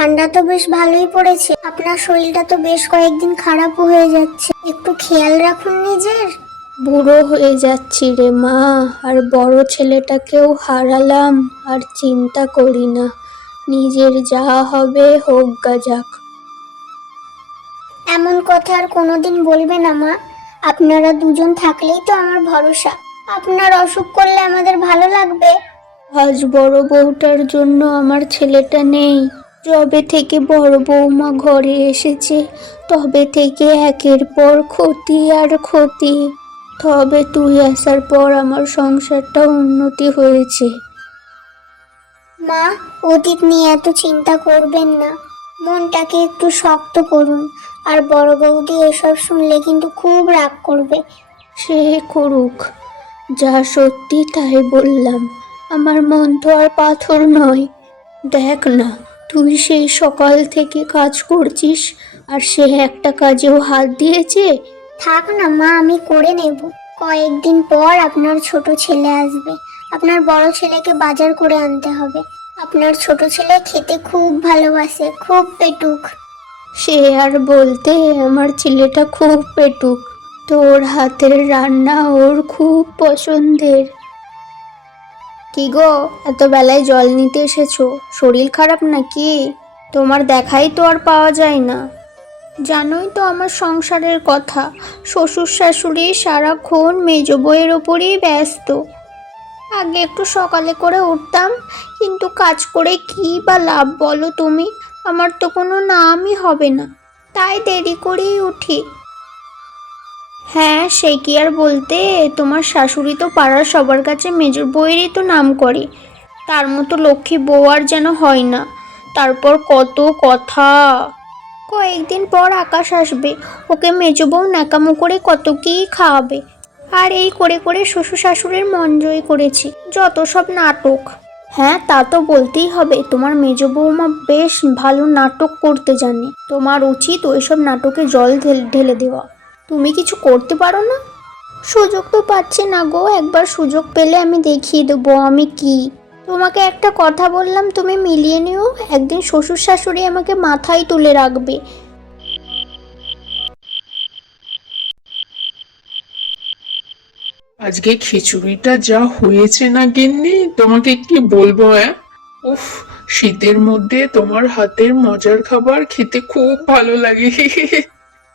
ঠান্ডা তো বেশ ভালোই পড়েছে, আপনার শরীরটা তো বেশ কয়েকদিন খারাপও হয়ে যাচ্ছে, একটু খেয়াল রাখুন নিজের। বুড়ো হয়ে যাচ্ছি রে মা, আর বড় ছেলেটাকেও হারালাম, আর চিন্তা করি না, নিজের যা হবে হোক গা যাক। এমন কথা আর কোনোদিন বলবে না মা, আপনারা দুজন থাকলেই তো আমার ভরসা। আপনার অসুখ করলে আমাদের ভালো লাগবে? আজ বড় বউটার জন্য আমার ছেলেটা নেই। যবে থেকে বড় বৌমা ঘরে এসেছে তবে থেকে একের পর ক্ষতি আর ক্ষতি। তবে তুই আসার পর আমার সংসারটা উন্নতি হয়েছে। মা, অতীত নিয়ে এত চিন্তা করবেন না, মনটাকে একটু শক্ত করুন। আর বড় বৌদি এসব শুনলে কিন্তু খুব রাগ করবে। সে করুক, যা সত্যি তাই বললাম। আমার মন তো আর পাথর নয়। দেখ না, তুই সেই সকাল থেকে কাজ করছিস, আর সে একটা কাজেও হাত দিয়েছে? থাক না মা, আমি করে নেব। কয়েকদিন পর আপনার ছোট ছেলে আসবে, আপনার বড় ছেলেকে বাজার করে আনতে হবে। আপনার ছোট ছেলে খেতে খুব ভালোবাসে, খুব পেটুক। সে আর বলতে, আমার ছেলেটা খুব পেটুক। তোর হাতের রান্না ওর খুব পছন্দের। কি গো, এত বেলায় জল নিতে এসেছো? শরীর খারাপ নাকি? তোমার দেখাই তো আর পাওয়া যায় না। জানোই তো আমার সংসারের কথা, শ্বশুর শাশুড়ি সারাক্ষণ মেজ বউয়ের ওপরেই ব্যস্ত। আগে একটু সকালে করে উঠতাম, কিন্তু কাজ করে কি বা লাভ বলো তুমি? আমার তো কোনো নামই হবে না, তাই দেরি করেই উঠি। হ্যাঁ, সে কি আর বলতে, তোমার শাশুড়ি তো পাড়ার সবার কাছে মেজর বউয়েরই তো নাম করে। তার মতো লক্ষ্মী বউ আর যেন হয় না। তারপর কত কথা। কয়েকদিন পর আকাশ আসবে, ওকে মেজো বউ ন্যাকামো করে কত কী খাওয়াবে। আর এই করে করে শ্বশুর শাশুড়ির মন জয় করেছি, যত সব নাটক। হ্যাঁ, তা তো বলতেই হবে, তোমার মেজো বৌমা বেশ ভালো নাটক করতে জানে। তোমার উচিত ওইসব নাটকে জল ঢেলে দেওয়া। তুমি কিছু করতে পারো না? সুযোগ তো পাচ্ছি না গো, একবার সুযোগ পেলে আমি দেখিয়ে দেবো আমি কি। তোমাকে একটা কথা বললাম, তুমি মিলিয়ে নিও, একদিন শ্বশুর শাশুড়ি আমাকে মাথায় তুলে রাখবে। আজকে খিচুড়িটা যা হয়েছে না গিন্নি, তোমাকে কি বলবো? উফ, শীতের মধ্যে তোমার হাতের মজার খাবার খেতে খুব ভালো লাগে।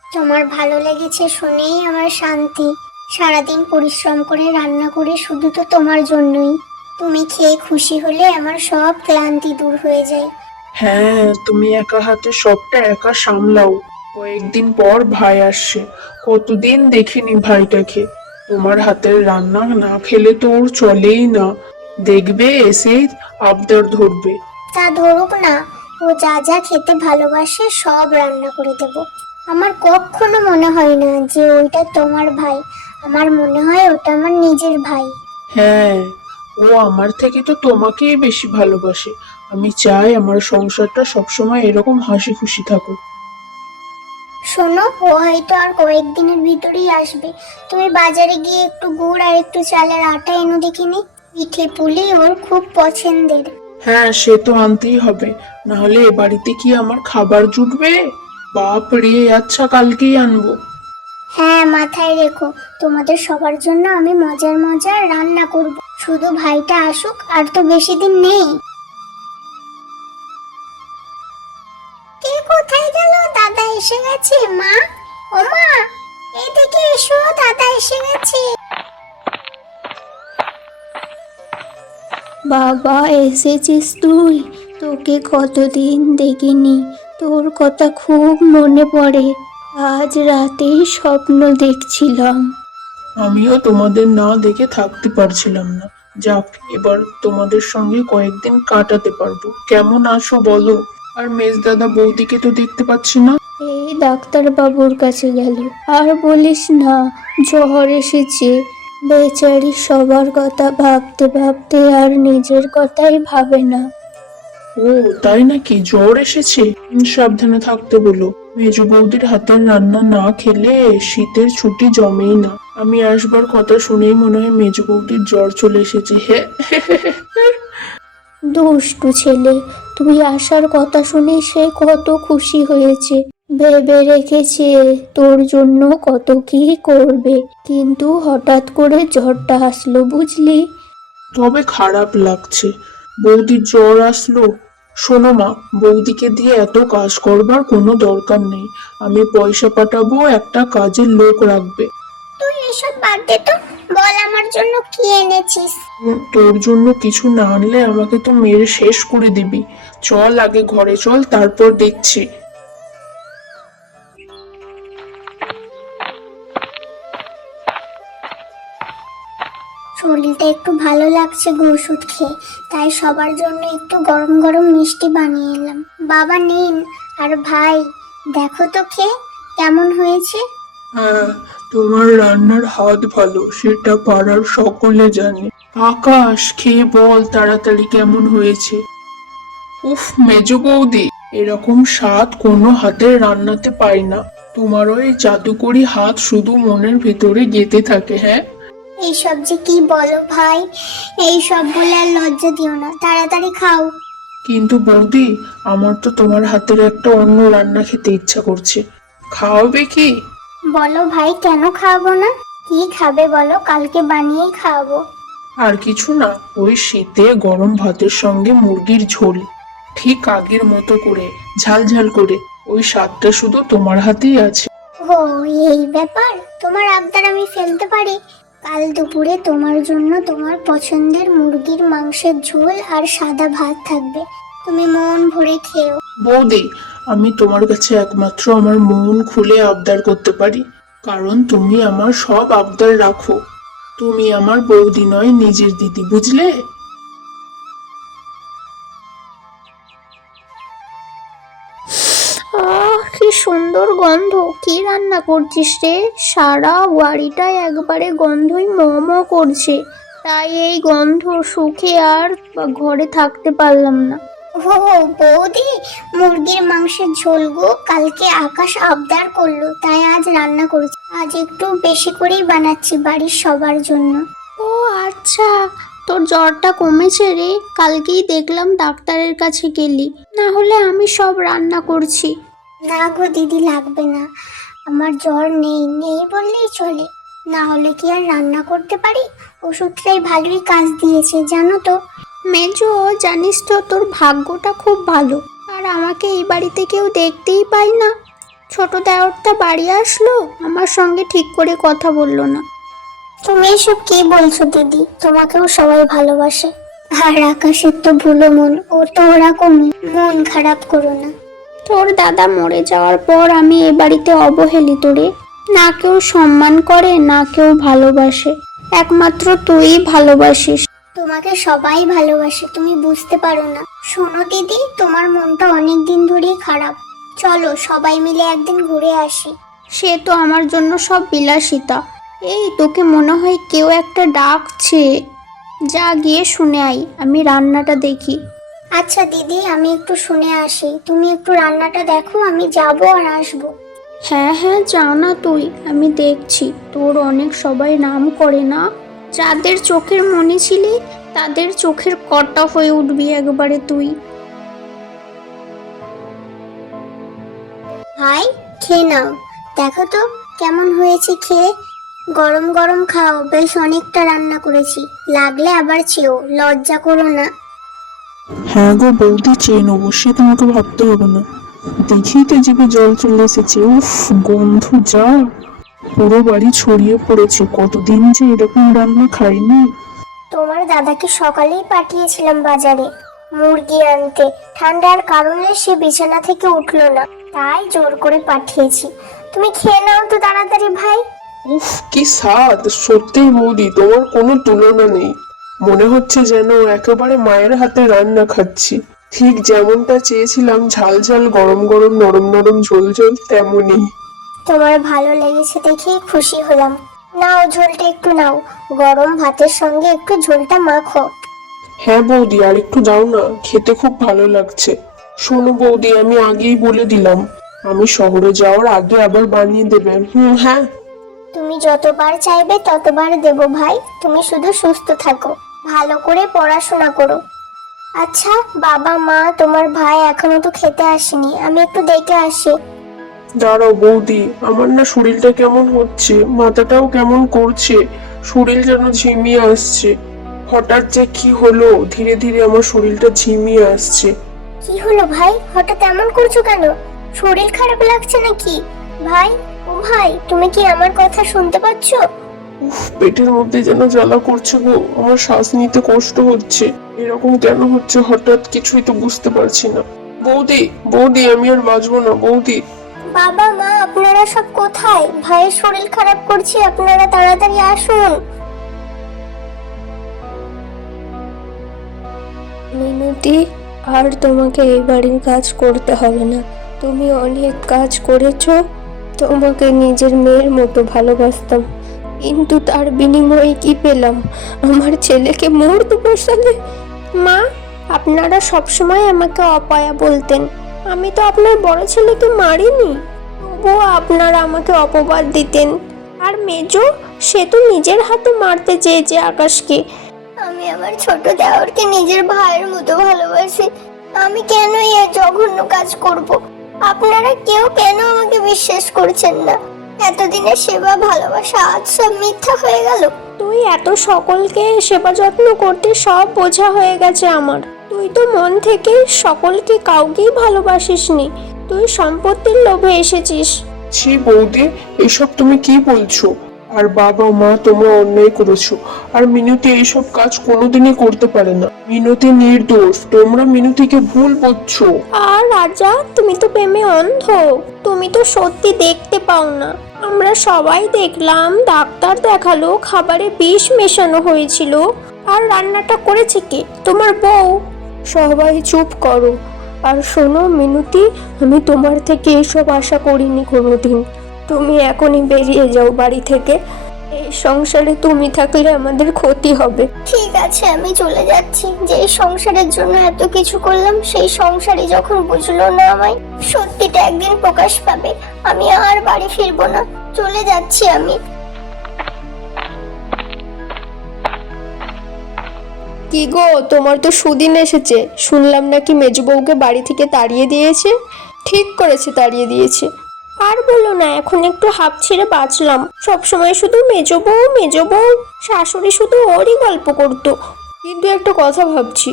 তোমার ভালো লেগেছে শুনেই আমার শান্তি। সারাদিন পরিশ্রম করে রান্না করে শুধু তো তোমার জন্যই। তুমি খেয়ে খুশি হলে আমার সব ক্লান্তি দূর হয়ে যায়। হ্যাঁ, তুমি একা হাতে সবটা একা সামলাও। কয়েকদিন পর ভাই আসছে, কতদিন দেখিনি ভাইটাকে। তোমার হাতের রান্না না খেলে তো ওর চলেই না। দেখবে এসেই আবদার ধরবে। তা ধরুক না, ও যা যা খেতে ভালোবাসে সব রান্না করে দেব। আমার কখনো মনে হয় না যে ওইটা তোমার ভাই, আমার মনে হয় ওটা আমার নিজের ভাই। হ্যাঁ, ও আমার থেকে তো তোমাকেই বেশি ভালোবাসে। আমি চাই আমার সংসারটা সবসময় এরকম হাসি খুশি থাকুক। শোনো, ও হয়তো আর কয়েকদিনের ভিতরেই আসবে। তুমি বাজারে গিয়ে একটু গুড় আর একটু চালের আটা এনো দেখিনি। পিঠে পুলি ওর খুব পছন্দের। হ্যাঁ, সে তো আনতেই হবে, না হলে এ বাড়িতে কি আমার খাবার জুটবে? বাপ রে, আচ্ছা কালকেই আনবো। হ্যাঁ, মাথায় রেখো, তোমাদের সবার জন্য আমি মজার মজার রান্না করব। শুধু ভাইটা আসুক, আর তো বেশি দিন নেই। কে কোথায় গেল? দাদা এসে গেছে। মা, ও মা, এদিকে এসো, দাদা এসে গেছে। বাবা, এসেছিস তুই? তোকে কতদিন দেখিনি, তোর কথা খুব মনে পড়ে। আজ রাতেই স্বপ্ন দেখছিলাম। আমিও তোমাদের না দেখে থাকতে পারছিলাম না। যাক, এবার তোমাদের সঙ্গে কয়েকদিন কাটাতে পারবো। কেমন আছো বলো? আর মেজদাদা বৌদিকে তো দেখতে পাচ্ছি না। এই ডাক্তার বাবুর কাছে গেল। আর বলিস না, জ্বর এসেছে। বেচারি সবার কথা ভাবতে ভাবতে আর নিজের কথাই ভাবে না। ও, তাই নাকি? জ্বর এসেছে? সাবধানে থাকতে বলো। মেজ বৌদির হাতের রান্না না খেলে শীতের ছুটি জমেই না। আমি আসবার কথা শুনেই মনে হয় মেজ বৌদির জ্বর চলে এসেছে। হ্যাঁ। দুষ্টু ছেলে, তুই আসার কথা শুনে সে কত খুশি হয়েছে, ভেবে রেখেছে তোর জন্য কত কি করবে, কিন্তু হঠাৎ করে ঝড়টা আসলো বুঝলি। তবে খারাপ লাগছে, বৌদির জ্বর আসলো। শোনো মা, বৌদিকে দিয়ে এত কাজ করবার কোনো দরকার নেই। আমি পয়সা পাঠাবো, একটা কাজের লোক রাখবে। তুই এসব বাদ দে তো, বল আমার জন্য কি এনেছিস। তোর জন্য কিছু না আনলে আমাকে তো মেরে শেষ করে দিবি। চল আগে ঘরে চল, তারপর দেখছি। শরীরটা একটু ভালো লাগছে গো ওষুধ খেয়ে, তাই সবার জন্য একটু গরম গরম মিষ্টি বানিয়ে এলাম। বাবা নিন, আর ভাই দেখো তো খেয়ে কেমন হয়েছে। হ্যাঁ, তোমার রান্নার হাত ভালো, সেটা পাড়ার সকলে জানে। আকাশ, খেয়ে বল তাড়াতাড়ি কেমন হয়েছে। উফ মেজ বৌদি, এরকম স্বাদ কোনো হাতের রান্নাতে পাই না। তোমার ওই জাদুকরি হাত শুধু মনের ভেতরে গেঁথে থাকে। হ্যাঁ, এইসব যে কি বলো ভাই, এইসব বলে আর লজ্জা দিও না, তাড়াতাড়ি খাও। কিন্তু বৌদি, আমার তো তোমার হাতের একটা অন্য রান্না খেতে ইচ্ছা করছে। খাওয়াবে কি? বলো ভাই, কেন খাওয়াবো না? কি খাবে বলো, কালকে বানিয়েই খাওয়াবো। আর কিছু না, ওই শীতে গরম ভাতের সঙ্গে মুরগির ঝোল, ঠিক আগের মতো করে, ঝাল ঝাল করে। ওই স্বাদটা শুধু তোমার হাতেই আছে। ও, এই ব্যাপার, তোমার আবদার আমি ফেলতে পারি। কাল দুপুরে তোমার জন্য তোমার পছন্দের মুরগির মাংসের ঝোল আর সাদা ভাত থাকবে, তুমি মন ভরে খেও। বৌদি, আমি তোমার কাছে একমাত্র আমার মন খুলে আবদার করতে পারি, কারণ তুমি আমার সব আবদার রাখো। তুমি আমার বৌদি নয়, নিজের দিদি, বুঝলে? কি সুন্দর গন্ধ! কি রান্না করছিস রে? সারা বাড়িটা একবারে গন্ধই ম ম করছে, তাই এই গন্ধ সুখে আর ঘরে থাকতে পারলাম না। ও বৌদি, মুরগির মাংসের ঝোল গো, কালকে আকাশ আবদার করলো, তাই আজ রান্না করছি। আজ একটু বেশি করেই বানাচ্ছি বাড়ির সবার জন্য। ও আচ্ছা, তোর জ্বরটা কমেছে রে? কালকেই দেখলাম ডাক্তারের কাছে গেলি, না হলে আমি সব রান্না করছি। না গো দিদি, লাগবে না, আমার জ্বর নেই, নেই বললেই চলে। না হলে কি আর রান্না করতে পারি? ওষুধটাই ভালোই কাজ দিয়েছে জানো তো। মেজো, জানিস তো তোর ভাগ্যটা খুব ভালো, আর আমাকে এই বাড়িতে কেউ দেখতেই পায় না। ছোট দেওরটা বাড়ি আসলো, আমার সঙ্গে ঠিক করে কথা বললো না। তুমি এসব কি বলছো দিদি? তোমাকেও সবাই ভালোবাসে। আর আকাশের তো ভুলো মন, ও তো ওরকমই, মন খারাপ করো না। তোর দাদা মরে যাওয়ার পর আমি এ বাড়িতে অবহেলিত রে, না কেউ সম্মান করে, না কেউ ভালোবাসে, একমাত্র তুই ভালোবাসিস। তোমাকে সবাই ভালোবাসে, তুমি বুঝতে পারো না। শোনো দিদি, তোমার মনটা অনেক দিন ধরেই খারাপ, চলো সবাই মিলে একদিন ঘুরে আসি। সে তো আমার জন্য সব বিলাসিতা। এই তোকে মনে হয় কেউ একটা ডাকছে, যা গিয়ে শুনে আই, আমি রান্নাটা দেখি। আচ্ছা দিদি, আমি একটু শুনে আসি, তুমি একটু রান্নাটা দেখো, আমি যাবো আর আসবো। হ্যাঁ হ্যাঁ, যা না তুই, আমি দেখছি। তোর অনেক সবাই নাম করে না, যাদের চোখের মনি ছিলি তাদের চোখের কটা হয়ে উঠবি একবারে তুই। ভাই, খেয়ে নাও, দেখো তো কেমন হয়েছে খেয়ে। গরম গরম খাও, বেশ অনেকটা রান্না করেছি, লাগলে আবার চেও, লজ্জা করো না। হ্যাঁ গো বৌদি, চেয়ে নেবো, সে তোমাকে ভাবতে হবে না। দেখেই তো জিভে জল চলে এসেছে। উফ, গন্ধ যা পুরো বাড়ি ছড়িয়ে পড়েছে। কতদিন যে এরকম রান্না খাইনি। তোমার দাদাকে সকালেই পাঠিয়েছিলাম বাজারে মুরগি আনতে, ঠান্ডার কারণে সে বিছানা থেকে উঠলো না, তাই জোর করে পাঠিয়েছি। তুমি খেয়ে নাও তো তাড়াতাড়ি ভাই। উফ, কি স্বাদ! সত্যিই বৌদি, তোমার কোনো তুলনা নেই। মনে হচ্ছে যেন একেবারে মায়ের হাতে রান্না খাচ্ছি। ঠিক যেমনটা চেয়েছিলাম, ঝাল ঝাল, গরম গরম, নরম নরম, ঝোল ঝোল, তেমনই। তোমার ভালো লেগেছে দেখেই খুশি হলাম। নাও ঝোলটা একটু নাও, গরম ভাতের সঙ্গে একটু ঝোলটা মাখো। হ্যাঁ বৌদি, আর একটু দাও না, খেতে খুব ভালো লাগছে। শোনো বৌদি, আমি আগেই বলে দিলাম, আমি শহরে যাওয়ার আগে আবার বানিয়ে দেবে। হ্যাঁ। তুমি যতবার চাইবে ততবার দেবো ভাই, তুমি শুধু সুস্থ থাকো, ভালো করে পড়াশোনা করো। আচ্ছা বাবা মা তোমার ভাই এখনো তো খেতে আসেনি, আমি একটু দেখে আসি। দাঁড়াও বৌদি, আমার না শরীরটা কেমন হচ্ছে, মাথাটাও কেমন করছে, শরীর যেন ঝিমিয়ে আসছে। হঠাৎ যে কি হলো, ধীরে ধীরে আমার শরীরটা ঝিমিয়ে আসছে। কি হলো ভাই, হঠাৎ এমন করছো কেন? শরীর খারাপ লাগছে নাকি? ভাই, ও ভাই, তুমি কি আমার কথা শুনতে পাচ্ছ? উফ, পেটের মধ্যে যেন জ্বালা করছে গো, আমার শ্বাস নিতে কষ্ট হচ্ছে। এরকম কেন হচ্ছে হঠাৎ, কিছুই তো বুঝতে পারছি না। বৌদি, বৌদি, আমি আর বাঁচবো না বৌদি। বাবা মা আপনারা সব কোথায়? ভাইয়ের শরীর খারাপ করছে, আপনারা তাড়াতাড়ি আসুন। মিনতি, আর তোমাকে এই বাড়ির কাজ করতে হবে না। তুমি অনেক কাজ করেছো। তোমাকে নিজের মেয়ের মতো ভালোবাসতাম, কিন্তু তার বিনিময়ে কি পেলাম? আমার ছেলেকে মরতে বসালে। মা, আপনারা সবসময় আমাকে অপয়া বলতেন। আমি তো আপনার বড় ছেলেকে মারিনি, তবুও আপনারা আমাকে অপবাদ দিতেন। আর মেজো, সে তো নিজের হাতে মারতে চেয়েছে আকাশকে। আমি আমার ছোট দেওরকে নিজের ভাইয়ের মতো ভালোবাসি। আমি কেন এই জঘন্য কাজ করব? আপনারা কেউ কেন আমাকে বিশ্বাস করছেন না? এতদিনের সেবা ভালোবাসা আজ সব মিথ্যা হয়ে গেল। তুই এত সকলকে সেবা যত্ন করতে সব বোঝা হয়ে গেছে আমার। তুই তো মন থেকে সকলকে কাউকেই ভালোবাসিসনি, তুই সম্পত্তির লোভে এসেছিস। ছি বৌদি, এসব তুমি কি বলছো? আর বাবা মা তোমরা অন্যায় করেছো, আর মিনতি এইসব কাজ কোনোদিনই করতে পারে না। মিনতি নির্দোষ, তোমরা মিনতিকে ভুল বুঝছো। আর রাজা, তুমি তো প্রেমে অন্ধ, তুমি তো সত্যি দেখতে পাও না। আমরা সবাই দেখলাম, ডাক্তার দেখালো খাবারে বিষ মেশানো হয়েছিল। আর রান্নাটা করেছে কে? তোমার বউ। সবাই চুপ করো। আর শোনো মিনতি, আমি তোমার থেকে এসব আশা করিনি কোনোদিন। তুমি এখনই বেরিয়ে যাও বাড়ি থেকে। এই সংসারে তুমি থাকলে আমাদের ক্ষতি হবে। ঠিক আছে, আমি চলে যাচ্ছি। যে সংসারের জন্য এত কিছু করলাম, সেই সংসারে যখন বুঝলো না আমায়, সত্যিটা একদিন প্রকাশ পাবে। আমি আর বাড়ি ফিরবো না, চলে যাচ্ছি আমি। কি গো, তোমার তো সুদিন এসেছে। শুনলাম নাকি মেজবউকে বাড়ি থেকে তাড়িয়ে দিয়েছে। ঠিক করেছে, তাড়িয়ে দিয়েছে। আর বলো না, এখন একটু হাঁপ ছেড়ে বাঁচলাম। সবসময় শুধু মেজো বউ মেজো বউ, শাশুড়ি শুধু ওরই গল্প করতো। কিন্তু একটা কথা ভাবছি,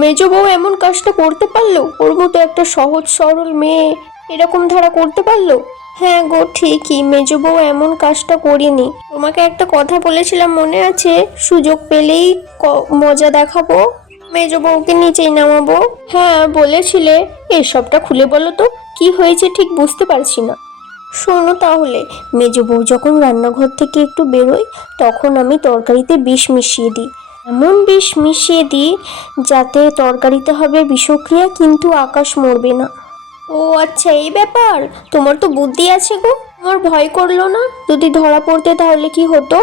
মেজ বউ এমন কাজটা করতে পারলো? ওর মতো একটা সহজ সরল মেয়ে এরকম ধারা করতে পারলো? হ্যাঁ গো, ঠিকই, মেজো বউ এমন কাজটা করিনি। তোমাকে একটা কথা বলেছিলাম মনে আছে? সুযোগ পেলেই মজা দেখাবো, মেজো বউকে নিচেই নামাবো। হ্যাঁ বলেছিলে। এসবটা খুলে বলো তো, কি হয়েছে ঠিক বুঝতে পারছি না। শোনো তাহলে, মেজো বউ যখন রান্নাঘর থেকে একটু বেরোয়, তখন আমি তরকারিতে বিষ মিশিয়ে দিই। এমন বিষ মিশিয়ে দিই যাতে তরকারিতে হবে বিষক্রিয়া, কিন্তু আকাশ মরবে না। ও আচ্ছা, এই ব্যাপার। তোমার তো বুদ্ধি আছে গো। আমার ভয় করলো না? যদি ধরা পড়তে তাহলে কি হতো?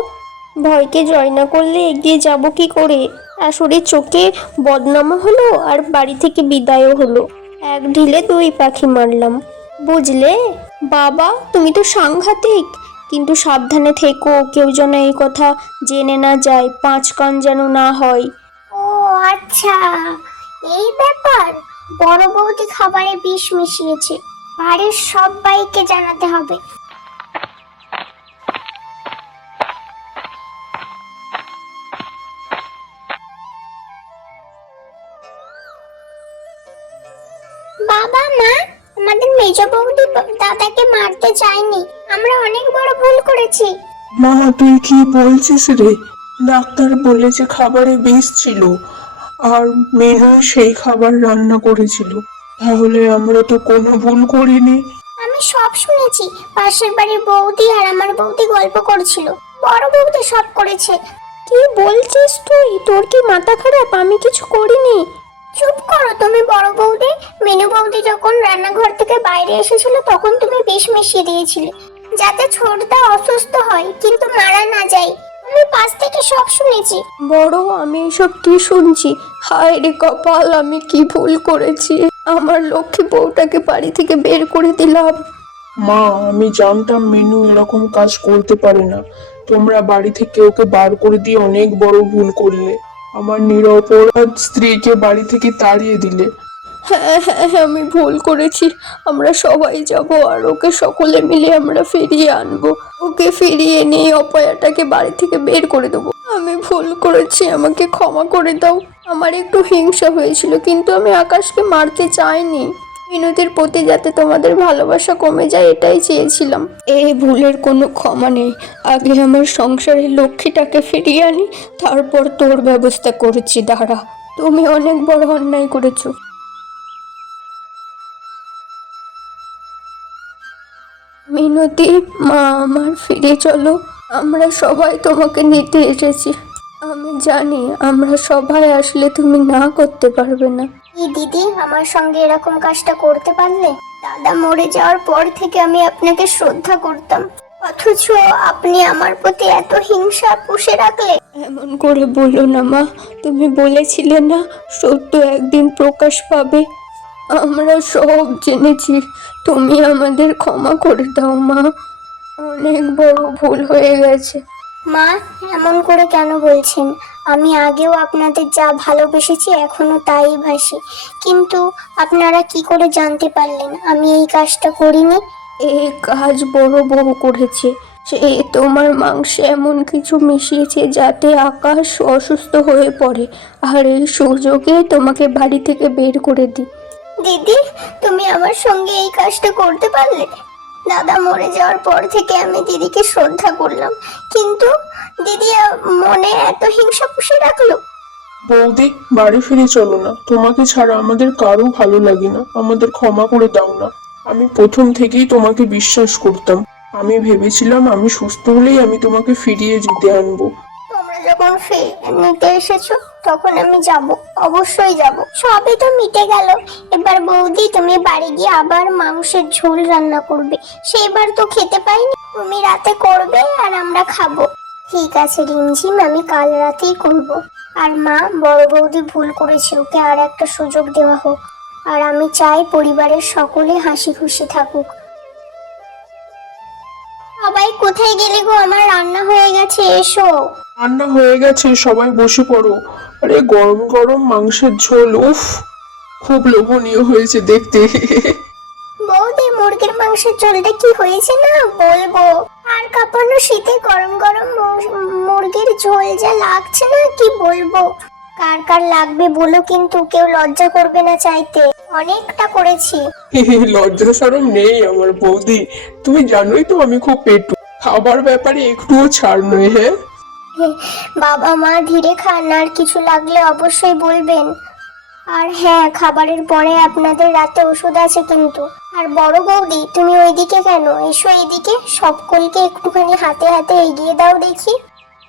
ভয়কে জয় না করলে এগিয়ে যাব কি করে? শাশুড়ির চোখে বদনামও হলো, আর বাড়ি থেকে বিদায়ও হলো। এক ঢিলে দুই পাখি মারলাম, বুঝলে? বাবা, তুমি তো সাংঘাতিক। কিন্তু সাবধানে থেকো, কেউ যেন এই কথা জেনে না যায়, পাঁচ কান যেন না হয়। ও আচ্ছা, এই ব্যাপার। বড় বৌদি খাবারে বিষ মিশিয়েছে, বাড়ির সবাইকে জানাতে হবে। বাবা মা, আমাদের মেজ বৌদি দাদাকে মারতে চায়নি। আমরা অনেক বড় ভুল করেছি। মা, তুই কি বলছিস রে? ডাক্তার বলেছে খাবারে বিষ ছিল, আর মেনু সেই খাবার রান্না করেছিল। তাহলে আমরা তো কোনো ভুল করিনি। আমি সব শুনেছি। পাশের বাড়ির বৌদি আর আমার বৌদি গল্প করছিল, বড় বৌদি সব করেছে। কি বলছিস তুই? তোর কি মাথা খারাপ? আমি কিছু করিনি। চুপ করো তুমি বড় বৌদি। মেনু বৌদি যখন রান্নাঘর থেকে বাইরে এসেছিল, তখন তুমি বিষ মিশিয়ে দিয়েছিলে যাতে ছোটদা অসুস্থ হয়, কিন্তু মারা না যায়। আমি পাশ থেকে সব শুনেছি। বড়, আমি এসব কি শুনছি? হায় রে কপাল, আমি কি ভুল করেছি? আমার লক্ষ্মী বউটাকে বাড়ি থেকে বের করে দিলাম। মা, আমি জানতাম মেনু এরকম কাজ করতে পারে না। তোমরা বাড়ি থেকে ওকে বার করে দিয়ে অনেক বড় ভুল করলে। আমার নিরপরাধ স্ত্রীকে বাড়ি থেকে তাড়িয়ে দিলে। হ্যাঁ হ্যাঁ হ্যাঁ, আমি ভুল করেছি। আমরা সবাই যাব আর ওকে সকলে মিলে আমরা ফিরিয়ে আনবো। ওকে ফিরিয়ে নিয়ে অপয়াটাকে বাড়ি থেকে বের করে দেবো। আমি ভুল করেছি, আমাকে ক্ষমা করে দাও। আমার একটু হিংসা হয়েছিল, কিন্তু আমি আকাশকে মারতে চাইনি। মিনতির প্রতি যাতে তোমাদের ভালোবাসা কমে যায় এটাই চেয়েছিলাম। এই ভুলের কোনো ক্ষমা নেই। আগে আমার সংসারের লক্ষ্মীটাকে ফিরিয়ে আনি, তারপর তোর ব্যবস্থা করেছি। দাঁড়া, তুমি অনেক বড় অন্যায় করেছো। মিনতি, মা আমার, ফিরে চলো। আমরা সবাই তোমাকে নিতে এসেছি। আমি জানি আমরা সবাই আসলে তুমি না করতে পারবে না। কি দিদি, আমার সঙ্গে এরকম কাজটা করতে পারলে? দাদা মরে যাওয়ার পর থেকে আমি আপনাকে শ্রদ্ধা করতাম, অথচ আপনি আমার প্রতি এত হিংসা পুষে রাখলে। এমন করে বলো না মা, তুমি বলেছিলে না সত্য একদিন প্রকাশ পাবে। আমরা সব জেনেছি, তুমি আমাদের ক্ষমা করে দাও মা। অনেক বড় ভুল হয়ে গেছে। মা, এমন করে কেন বলছেন? আমি আগেও আপনাদের যা ভালোবেসেছি এখনো তাই ভাসি, কিন্তু আপনারা কি করে জানতে পারলেন আমি এই কাজটা করিনি? এই কাজ বড় বউ করেছে। সে তোমার মাংসে এমন কিছু মিশিয়েছে যাতে আকাশ অসুস্থ হয়ে পড়ে, আর এই সুযোগে তোমাকে বাড়ি থেকে বের করে দিই। দিদি, তুমি আমার সঙ্গে এই কাজটা করতে পারলে? দাদা মরে যাওয়ার পর থেকে আমি দিদিকে শ্রদ্ধা করলাম, কিন্তু দিদি মনে এত হিংসা পুষে রাখলো। বৌদি, বাড়ি ফিরে চলো না। তোমাকে ছাড়া আমাদের কারো ভালো লাগে না। আমাদের ক্ষমা করে দাও না। আমি প্রথম থেকেই তোমাকে বিশ্বাস করতাম। আমি ভেবেছিলাম আমি সুস্থ হলেই আমি তোমাকে ফিরিয়ে যেতে আনবো। তোমরা যখন নিতে এসেছো তখন আমি যাব, অবশ্যই যাব। সবই তো মিটে গেল। এবার বৌদি তুমি বাড়ি গিয়ে আবার মাংসের ঝোল রান্না করবে। সেইবার তো খেতে পাইনি, তুমি রাতে করবে আর আমরা খাবো। ঠিক আছে রিমঝিম, আমি কাল রাতেই করব। আর মা, বড় বৌদি ভুল করেছে, ওকে আর একটা সুযোগ দেওয়া হোক। আর আমি চাই পরিবারের সকলে হাসি খুশি থাকুক। সবাই কোথায় গেলে গো? আমার রান্না হয়ে গেছে, এসো। রান্না হয়ে গেছে, সবাই বসে পড়ো। আরে গরম গরম মাংসের ঝোল, উফ, খুব লোভনীয় হয়েছে দেখতে। বৌদি, মুরগির মাংসের ঝোলটা কি হয়েছে না বলবো। আর কাঁপানো শীতে গরম গরম মুরগির ঝোল যা লাগছে না, কি বলবো। কার কার লাগবে বলো, কিন্তু কেউ লজ্জা করবে না চাইতে। অনেকটা করেছি। লজ্জা শরম নেই আমার বৌদি। তুমি জানোই তো আমি খুব পেটু। খাবার ব্যাপারে একটুও ছাড় নয়। হ্যাঁ বাবা মা, ধীরে খান, আর কিছু লাগলে অবশ্যই বলবেন। আর হ্যাঁ, খাবারের পরে আপনাদের রাতে ওষুধ আছে কিন্তু। আর বড় বৌদি, তুমি ওইদিকে কেন? এসো এইদিকে, সকলকে একটুখানি হাতে হাতে এগিয়ে দাও দেখি।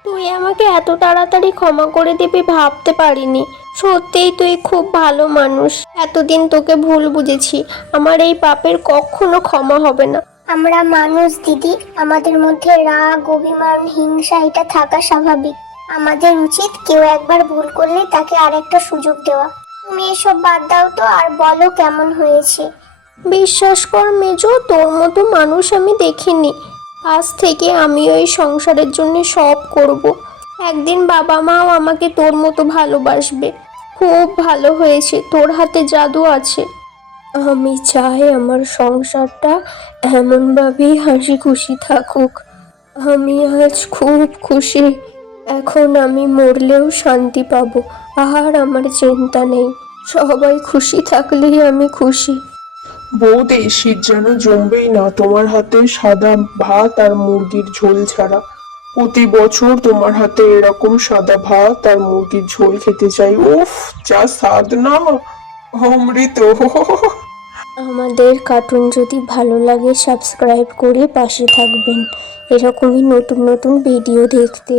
তুই আমাকে এত তাড়াতাড়ি ক্ষমা করে দিবি ভাবতে পারিনি। সত্যিই তুই খুব ভালো মানুষ। এতদিন তোকে ভুল বুঝেছি। আমার এই পাপের কখনো ক্ষমা হবে না। আমরা মানুষ দিদি, আমাদের মধ্যে রাগ, অভিমান, হিংসা এটা থাকা স্বাভাবিক। আমাদের উচিত কেউ একবার ভুল করলে তাকে আরেকটা সুযোগ দেওয়া। তুমি এসব বাদ দাও তো, আর বলো কেমন হয়েছে। বিশ্বাস কর মেজো, তোর মতো মানুষ আমি দেখিনি। আজ থেকে আমি ওই সংসারের জন্য সব করব। একদিন বাবা মাও আমাকে তোর মতো ভালোবাসবে। খুব ভালো হয়েছে, তোর হাতে জাদু আছে। আমি চাই আমার সংসারটা এমনভাবেই হাসি খুশি থাকুক। আমি আজ খুব খুশি। এখন আমি মরলেও শান্তি পাবো, আর আমার চিন্তা নেই। সবাই খুশি থাকলেই আমি খুশি। বৌদি, শীত যেন জমবেই না তোমার হাতে সাদা ভাত আর মুরগির ঝোল ছাড়া। প্রতি বছর তোমার হাতে এরকম সাদা ভাত আর মুরগির ঝোল খেতে চাই। উফ, যা স্বাদ না, অমৃত। আমাদের কার্টুন যদি ভালো লাগে সাবস্ক্রাইব করে পাশে থাকবেন এরকমই নতুন নতুন ভিডিও দেখতে।